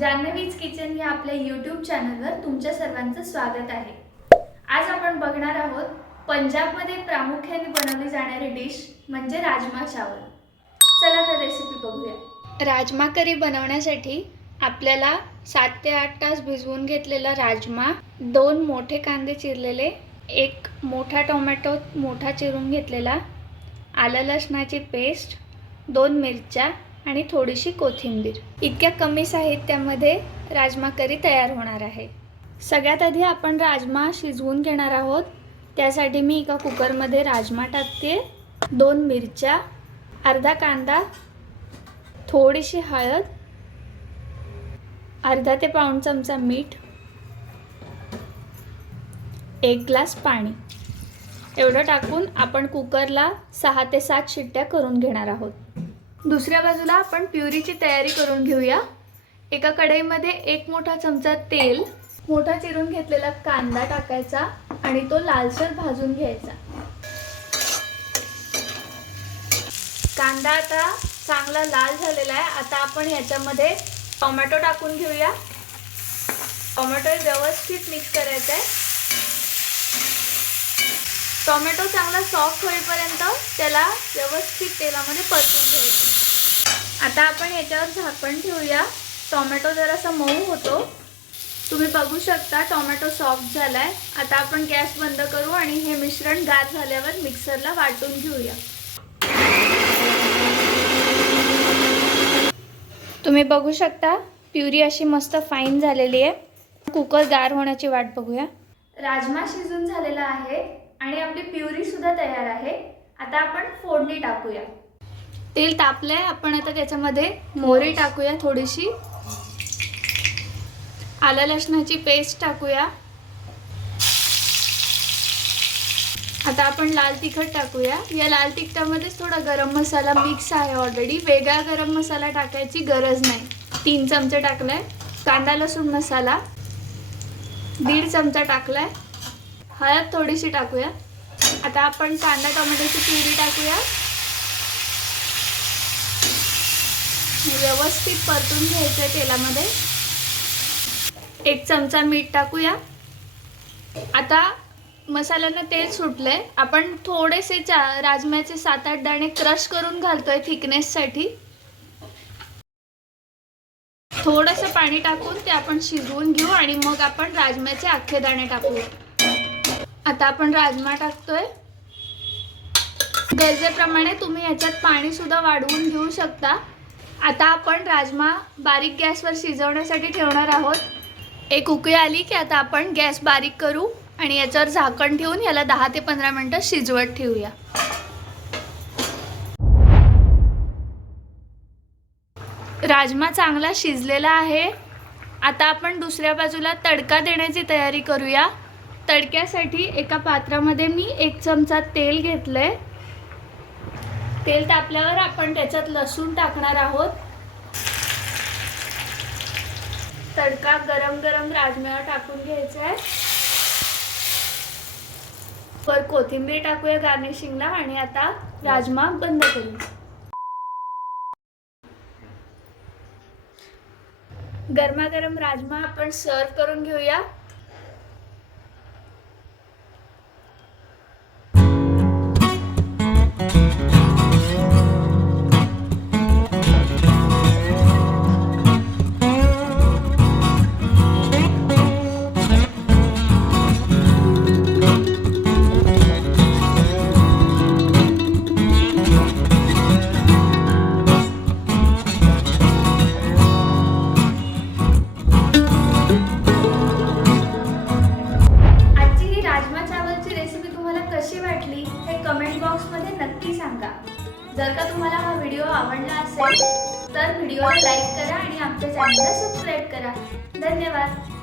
जान्हवीज kitchen या आपल्या YouTube चॅनलवर तुमच्या सर्वांचं स्वागत आहे. आज आपण बघणार आहोत पंजाबमध्ये प्रामुख्याने बनवली जाणारी डिश म्हणजे राजमा चावल. चला तर रेसिपी बघूया. राजमा करी बनवण्यासाठी आपल्याला सात ते आठ तास भिजवून घेतलेला राजमा दोन मोठे कांदे चिरलेले एक मोठा टोमॅटो मोठा चिरून घेतलेला आलं लसणाची पेस्ट दोन मिरच्या आणि थोडीशी कोथिंबीर. इतक्या कमी साहित्यामध्ये राजमा करी तयार होणार आहे. सगळ्यात आधी आपण राजमा शिजवून घेणार आहोत. त्यासाठी मी एका कुकरमध्ये राजमा टाकते. दोन मिरच्या अर्धा कांदा थोडीशी हळद अर्धा ते पाऊण चमचा मीठ एक ग्लास पाणी. एवढं टाकून आपण कुकरला सहा ते सात शिट्ट्या करून घेणार आहोत. दुसऱ्या बाजूला आपण प्युरीची तयारी करून घेऊया. एका कढईमध्ये एक मोठा चमचा तेल मोठा चिरून घेतलेला कांदा टाकायचा आणि तो लालसर भाजून घ्यायचा. कांदा आता चांगला लाल झालेला आहे. आता आपण ह्याच्यामध्ये टोमॅटो टाकून घेऊया. टोमॅटो व्यवस्थित मिक्स करायचा आहे टोमॅटो चांगला सॉफ्ट होईपर्यंत त्याला व्यवस्थित तेलामध्ये परतून घ्यायचं. आता आपण याच्यावर झाकण ठेवूया. टोमॅटो जरासा मऊ होतो. तुम्ही बघू शकता टोमॅटो सॉफ्ट झाला आहे आता आपण गॅस बंद करू आणि हे मिश्रण गार झाल्यावर मिक्सरला वाटून घेऊया. तुम्ही बघू शकता प्युरी अशी मस्त फाईन झालेली आहे. कुकर गार होण्याची वाट बघूया. राजमा शिजून झालेला आहे. आणि आपली प्युरी सुद्धा तयार आहे. आता आपण फोडणी टाकूया. तेल तापलंय आपण आता त्याच्यामध्ये मोहरी टाकूया थोडीशी. आलं लसणाची पेस्ट टाकूया. आता आपण लाल तिखट टाकूया. या लाल तिखटामध्येच थोडा गरम मसाला मिक्स आहे ऑलरेडी वेगळा गरम मसाला टाकायची गरज नाही. तीन चमचे टाकलाय. कांदा लसूण मसाला. दीड चमचा टाकलाय. हळद थोडीशी टाकूया. आता आपण कांदा टोमॅटोची प्युरी टाकूया. व्यवस्थित परतून घ्यायचं आहे तेलामध्ये. एक चमचा मीठ टाकूया. आता मसाल्यानं तेल सुटलंय. आपण थोडेसे चा राजम्याचे सात आठ दाणे क्रश करून घालतोय थिकनेससाठी. थोडंसं पाणी टाकून ते आपण शिजवून घेऊ आणि मग आपण राजम्याचे अख्खे दाणे टाकूया. आता आपण राजमा टाकतोय. गरजेप्रमाणे तुम्ही याच्यात पाणी सुद्धा वाढवून घेऊ शकता. आता आपण राजमा बारीक गॅसवर शिजवण्यासाठी ठेवणार आहोत. एक उकळी आली की आता आपण गॅस बारीक करू आणि याच्यावर झाकण ठेवून याला दहा ते पंधरा मिनटं शिजवत ठेवूया. राजमा चांगला शिजलेला आहे. आता आपण दुसऱ्या बाजूला तडका देण्याची तयारी करूया. तडक्यासाठी एका पात्रामध्ये मी एक चमचा तेल घेतलंय. तेल तापल्यावर आपण त्याच्यात लसूण टाकणार आहोत. तडका गरम गरम राजम्यावर टाकून घ्यायचा आहे वर कोथिंबीर टाकूया गार्निशिंगला आणि आता राजमा बंद करू. गरमागरम राजमा आपण सर्व करून घेऊया. जर का तुम्हाला हा व्हिडिओ आवडला असेल तर व्हिडिओला लाईक करा आणि आमच्या चॅनलला सबस्क्राईब करा. धन्यवाद.